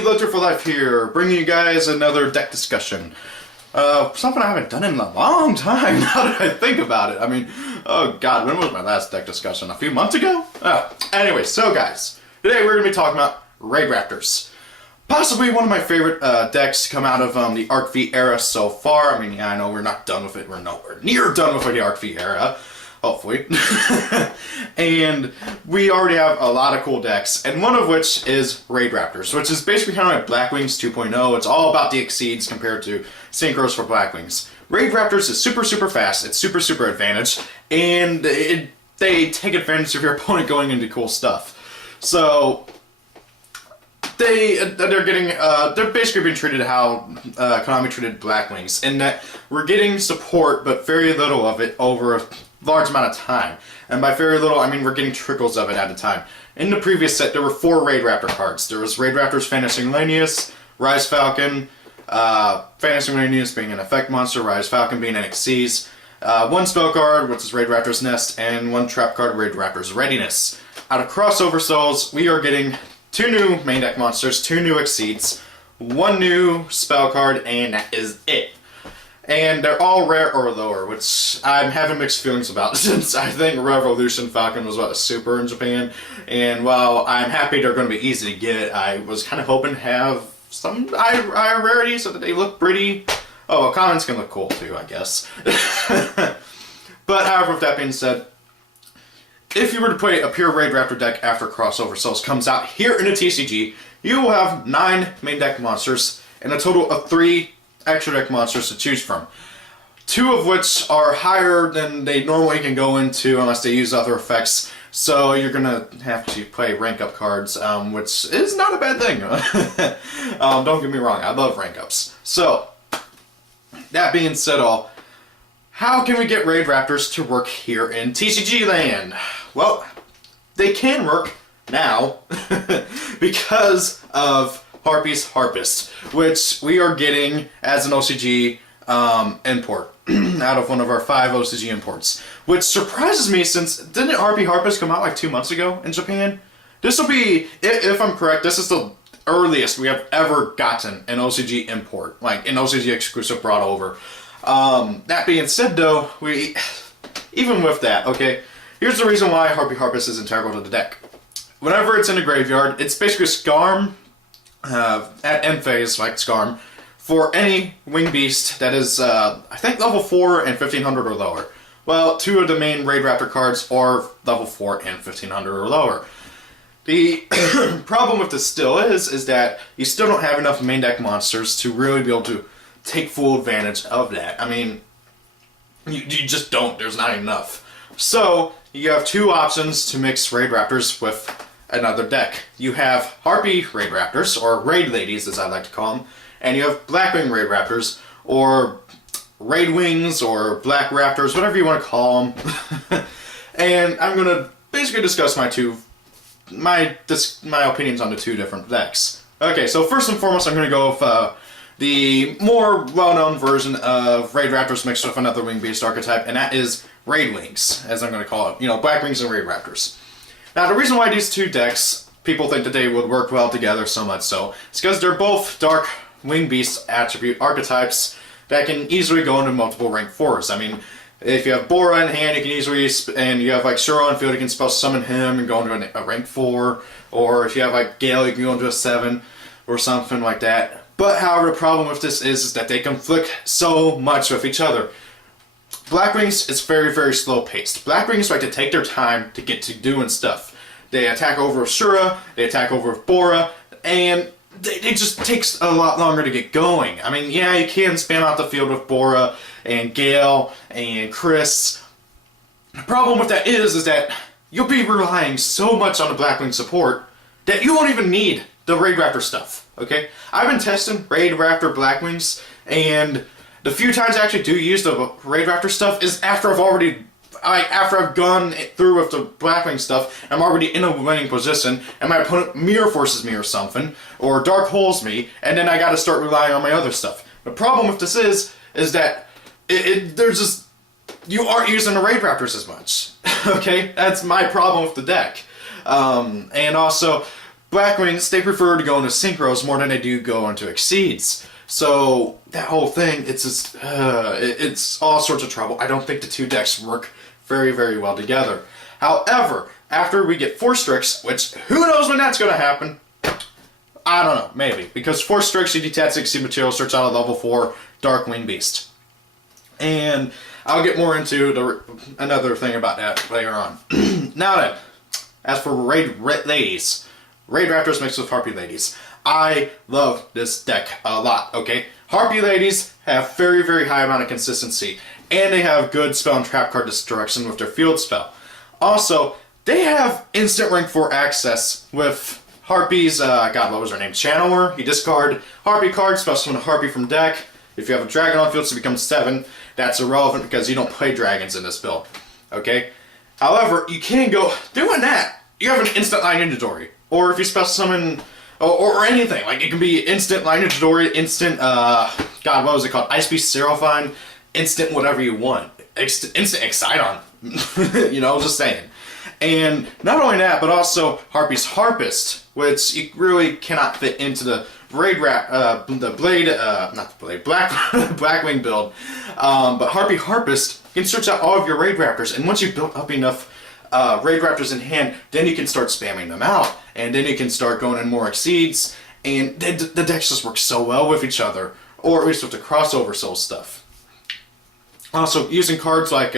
Loader for Life here, bringing you guys another deck discussion. Something I haven't done in a long time, now that I think about it. I mean, oh god, when was my last deck discussion? A few months ago? Anyway, so guys, today we're going to be talking about RaidRaptors. Possibly one of my favorite decks to come out of the Arc V era so far. I mean, yeah, I know we're not done with it. We're nowhere near done with the Arc V era. Hopefully. And we already have a lot of cool decks, and one of which is RaidRaptors, which is basically kind of like Black Wings 2.0. It's all about the exceeds compared to Synchros for Black Wings. RaidRaptors is super fast, it's super advantage, and they take advantage of your opponent going into cool stuff. So they're basically being treated how Konami treated Black Wings, in that we're getting support but very little of it over a large amount of time. And by very little, I mean we're getting trickles of it at a time. In the previous set, there were 4 RaidRaptor cards. There was RaidRaptors Fantasy Lanius, Rise Falcon, Fantasy Lanius being an effect monster, Rise Falcon being an Xyz, 1 spell card, which is RaidRaptor's Nest, and 1 trap card, RaidRaptor's Readiness. Out of crossover souls, we are getting 2 new main deck monsters, 2 new Xyz, 1 new spell card, and that is it. And they're all rare or lower, which I'm having mixed feelings about, since I think Revolution Falcon was a super in Japan. And while I'm happy they're going to be easy to get, I was kind of hoping to have some higher rarity so that they look pretty. Oh, well, commons can look cool too, I guess. But however, with that being said, if you were to play a pure RaidRaptor deck after Crossover Souls comes out here in the TCG, you will have 9 main deck monsters and a total of 3 extra deck monsters to choose from. 2 of which are higher than they normally can go into unless they use other effects, so you're gonna have to play rank up cards, which is not a bad thing. Don't get me wrong, I love rank ups. So, that being said how can we get RaidRaptors to work here in TCG land? Well, they can work now because of Harpy's Harpist, which we are getting as an OCG import out of one of our 5 OCG imports, which surprises me since didn't Harpy Harpist come out like 2 months ago in Japan? This will be, if I'm correct, this is the earliest we have ever gotten an OCG import, like an OCG exclusive brought over. That being said though, even with that, okay, here's the reason why Harpy Harpist is integral to the deck. Whenever it's in the graveyard, it's basically Skarm, at end phase, like Skarm, for any wing beast that is, I think level 4 and 1500 or lower. Well, 2 of the main RaidRaptor cards are level 4 and 1500 or lower. The problem with this still is that you still don't have enough main deck monsters to really be able to take full advantage of that. I mean, you just don't. There's not enough. So, you have 2 options to mix RaidRaptors with another deck. You have Harpy RaidRaptors, or Raid Ladies as I like to call them, and you have Blackwing RaidRaptors, or Raid Wings, or Black Raptors, whatever you want to call them. And I'm going to basically discuss my opinions on the 2 different decks. Okay, so first and foremost I'm going to go with the more well-known version of RaidRaptors mixed with another wing-based archetype, and that is Raid Wings, as I'm going to call it. You know, Black Wings and RaidRaptors. Now, the reason why these 2 decks, people think that they would work well together so much so, is because they're both Dark Wing Beast attribute archetypes that can easily go into multiple rank 4s. I mean, if you have Bora in hand, you can easily, and you have like Shuro on field, you can spell summon him and go into a rank 4, or if you have like Gale, you can go into a 7, or something like that. But however, the problem with this is that they conflict so much with each other. Black Wings is very slow paced. Black Wings like to take their time to get to doing stuff. They attack over with Shura, they attack over with Bora, and it just takes a lot longer to get going. I mean, yeah, you can spam out the field with Bora and Gale and Chris. The problem with that is that you'll be relying so much on the Black Wing support that you won't even need the RaidRaptor stuff, okay? I've been testing RaidRaptor Black Wings, and the few times I actually do use the RaidRaptor stuff is after I've gone through with the Blackwing stuff, I'm already in a winning position, and my opponent mirror forces me or something, or dark holes me, and then I gotta start relying on my other stuff. The problem with this is that you aren't using the RaidRaptors as much. Okay? That's my problem with the deck. And also, Blackwings, they prefer to go into synchros more than they do go into exceeds. So that whole thing, it's just, it's all sorts of trouble. I don't think the two decks work very, very well together. However, after we get 4 Strix, which who knows when that's going to happen? I don't know, maybe. Because 4 Strix, you detach Exceed material, starts out at level 4, Darkwing Beast. And I'll get more into another thing about that later on. Now then, as for Raid Ladies, RaidRaptors mixed with Harpy Ladies. I love this deck a lot, okay? Harpy Ladies have very, very high amount of consistency, and they have good spell and trap card destruction with their field spell. Also, they have instant rank 4 access with Harpy's, God, what was her name? Channeler. You discard Harpy card, special summon a Harpy from deck. If you have a dragon on field, so it becomes 7. That's irrelevant because you don't play dragons in this build, okay? However, you can go, doing that, you have an instant line Ninjadori. Or if you special summon, or anything, like it can be instant line Ninjadori, instant, God, what was it called? Ice Beast Seraphine, instant whatever you want. Instant Excidon. You know, just saying. And not only that, but also Harpy's Harpist, which you really cannot fit into the Blackwing build. But Harpy Harpist can search out all of your RaidRaptors, and once you've built up enough RaidRaptors in hand, then you can start spamming them out, and then you can start going in more exceeds, and the decks just work so well with each other, or at least with the crossover soul stuff. Also, using cards like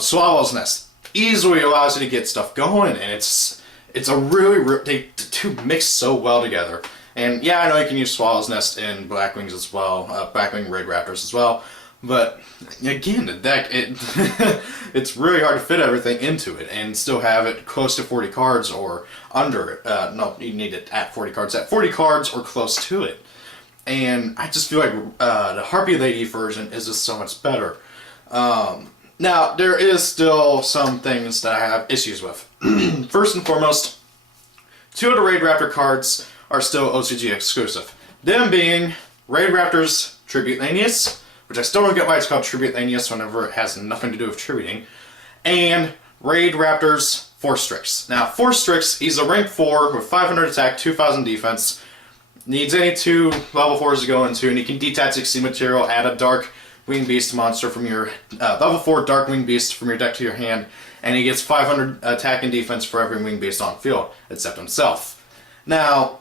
Swallow's Nest easily allows you to get stuff going, and it's a really, the two mix so well together. And yeah, I know you can use Swallow's Nest in Blackwings as well, Blackwing RaidRaptors as well, but again, the deck, it's really hard to fit everything into it and still have it close to 40 cards or under it. No, you need it at 40 cards. At 40 cards or close to it. And I just feel like the Harpy Lady version is just so much better. Now, there is still some things that I have issues with. First and foremost, 2 of the RaidRaptor cards are still OCG exclusive. Them being RaidRaptor's Tribute Lanius, which I still don't get why it's called Tribute Lanius whenever it has nothing to do with tributing, and RaidRaptor's 4 Strix. Now, 4 Strix, he's a rank 4 with 500 attack, 2000 defense, needs any 2 level 4s to go into, and you can detach Exceed material, add a Dark Winged Beast monster from your level 4 Dark Winged Beast from your deck to your hand, and he gets 500 attack and defense for every Winged Beast on field, except himself. Now,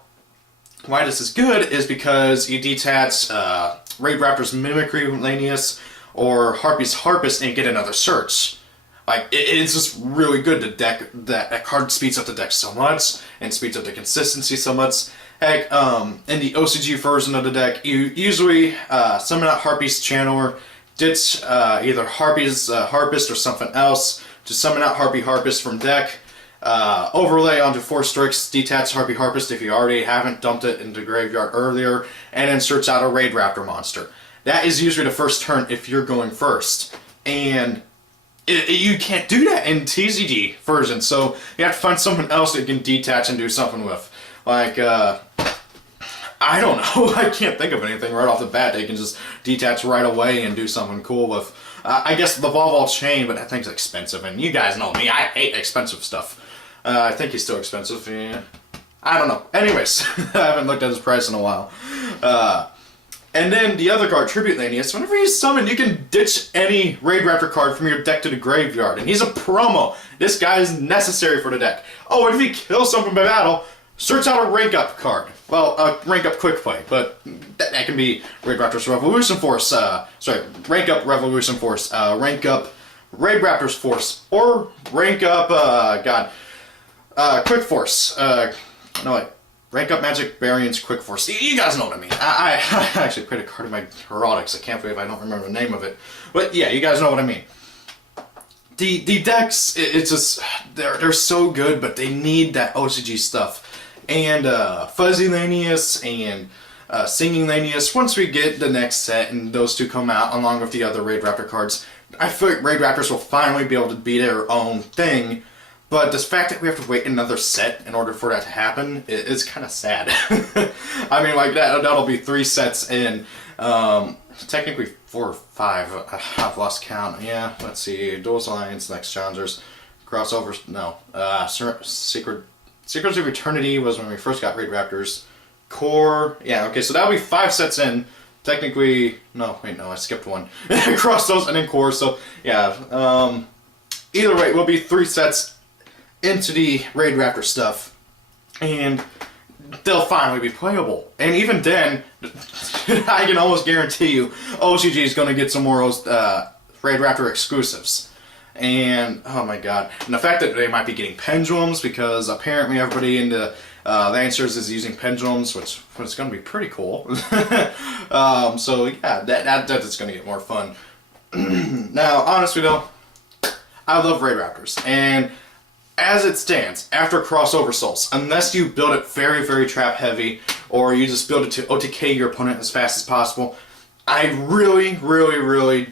why this is good is because you detach RaidRaptor's Mimicry Lanius or Harpy's Harpist and get another search. Like, it's just really good to deck, that card speeds up the deck so much, and speeds up the consistency so much. Heck, in the OCG version of the deck, you usually summon out Harpy's Channeler, ditch either Harpy's Harpist or something else, to summon out Harpy Harpist from deck, overlay onto 4 Strix, detach Harpy Harpist if you already haven't dumped it into graveyard earlier, and then search out a RaidRaptor monster. That is usually the first turn if you're going first. And you can't do that in TCG version, so you have to find someone else that you can detach and do something with. Like, I don't know, I can't think of anything right off the bat they can just detach right away and do something cool with. I guess the Volleyball Chain, but that thing's expensive, and you guys know me, I hate expensive stuff. I think he's still expensive, yeah. I don't know. Anyways, I haven't looked at his price in a while. And then the other card, Tribute Lanius, whenever you summon, you can ditch any RaidRaptor card from your deck to the graveyard, and he's a promo. This guy is necessary for the deck. Oh, and if he kills something by battle, search out a rank up card. Well, rank up quick play, but that can be RaidRaptor's Revolution Force, rank up Revolution Force, rank up RaidRaptor's Force, or rank up, Quick Force. Rank up Magic Variant's Quick Force. You guys know what I mean. I actually played a card in my Herodics. I can't believe I don't remember the name of it. But yeah, you guys know what I mean. The decks, it's just, they're so good, but they need that OCG stuff. And Fuzzy Lanius and Singing Lanius, once we get the next set and those two come out along with the other RaidRaptor cards, I feel like RaidRaptors will finally be able to be their own thing. But the fact that we have to wait another set in order for that to happen is kind of sad. I mean, like, that'll be 3 sets in. Technically 4 or 5. I've lost count. Yeah, let's see. Duels Alliance, Next Challengers, Crossovers, no. Secret Secrets of Eternity was when we first got RaidRaptors. Core, yeah, okay, so that'll be 5 sets in. Technically, no, wait, no, I skipped one. Across those and in Core, so yeah. Either way, it will be 3 sets into the RaidRaptor stuff. And they'll finally be playable. And even then, I can almost guarantee you, OCG is going to get some more RaidRaptor exclusives. And, oh my god. And the fact that they might be getting pendulums, because apparently everybody in the Lancers is using pendulums, which is going to be pretty cool. So yeah, that's going to get more fun. Now, honestly though, I love RaidRaptors. And as it stands, after Crossover Souls, unless you build it very, very trap heavy, or you just build it to OTK your opponent as fast as possible, I really, really, really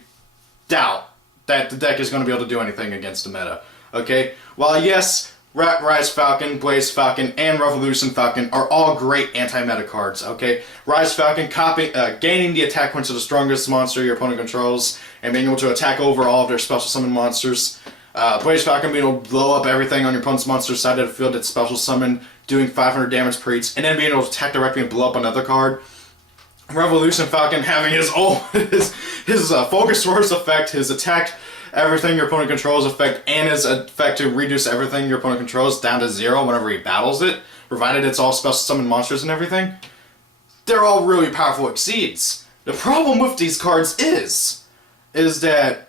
doubt that the deck is going to be able to do anything against the meta. Okay? While yes, Rise Falcon, Blaze Falcon, and Revolution Falcon are all great anti-meta cards, okay? Rise Falcon, gaining the attack points of the strongest monster your opponent controls, and being able to attack over all of their special summon monsters. Blaze Falcon being able to blow up everything on your opponent's monster side of the field that's special summon, doing 500 damage per each, and then being able to attack directly and blow up another card. Revolution Falcon having his focus source effect, his attack everything your opponent controls effect, and his effect to reduce everything your opponent controls down to 0 whenever he battles it, provided it's all special summon monsters and everything. They're all really powerful exceeds. The problem with these cards is that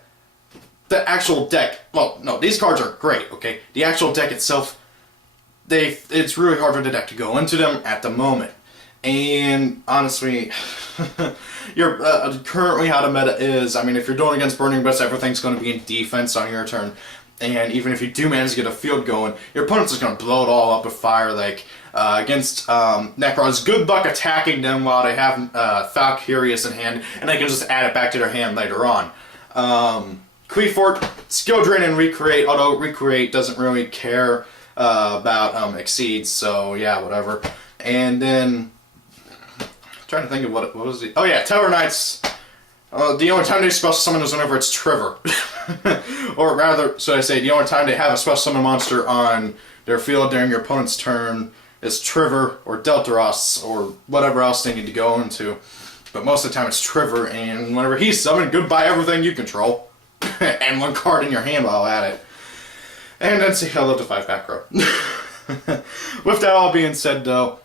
the actual deck, well, no, these cards are great, okay? The actual deck itself, it's really hard for the deck to go into them at the moment. And honestly, you're currently how the meta is. I mean, if you're doing against Burning Blitz, everything's going to be in defense on your turn. And even if you do manage to get a field going, your opponent's just going to blow it all up with fire. Like against Necrons, good luck attacking them while they have Valkyrius in hand, and they can just add it back to their hand later on. Queefort, Skill Drain and Recreate, although Recreate doesn't really care about Exceeds, so yeah, whatever. And then trying to think of what was the... Oh yeah, Tower Knights. The only time they special summon is whenever it's Trevor. Or rather, so I say, the only time they have a special summon monster on their field during your opponent's turn is Trevor or Deltaros or whatever else they need to go into. But most of the time it's Trevor, and whenever he's summoned, goodbye everything you control. And 1 card in your hand while at it. And then say hello to 5 back row. With that all being said though,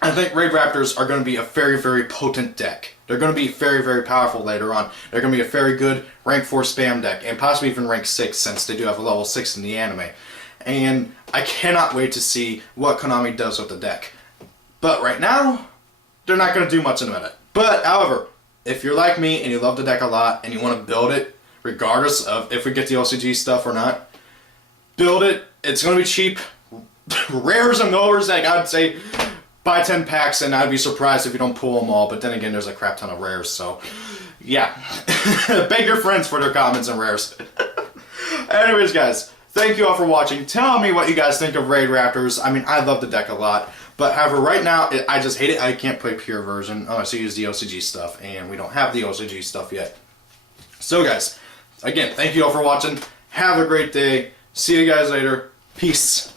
I think RaidRaptors are going to be a very, very potent deck. They're going to be very, very powerful later on. They're going to be a very good rank 4 spam deck, and possibly even rank 6 since they do have a level 6 in the anime. And I cannot wait to see what Konami does with the deck. But right now, they're not going to do much in a minute. But, however, if you're like me and you love the deck a lot and you want to build it, regardless of if we get the OCG stuff or not, build it. It's going to be cheap. Rares and lowers, like I'd say, buy 10 packs, and I'd be surprised if you don't pull them all, but then again, there's a crap ton of rares, so yeah. Beg your friends for their comments and rares. Anyways, guys, thank you all for watching. Tell me what you guys think of RaidRaptors. I mean, I love the deck a lot, but however, right now, I just hate it. I can't play pure version unless I use the OCG stuff, and we don't have the OCG stuff yet. So, guys, again, thank you all for watching. Have a great day. See you guys later. Peace.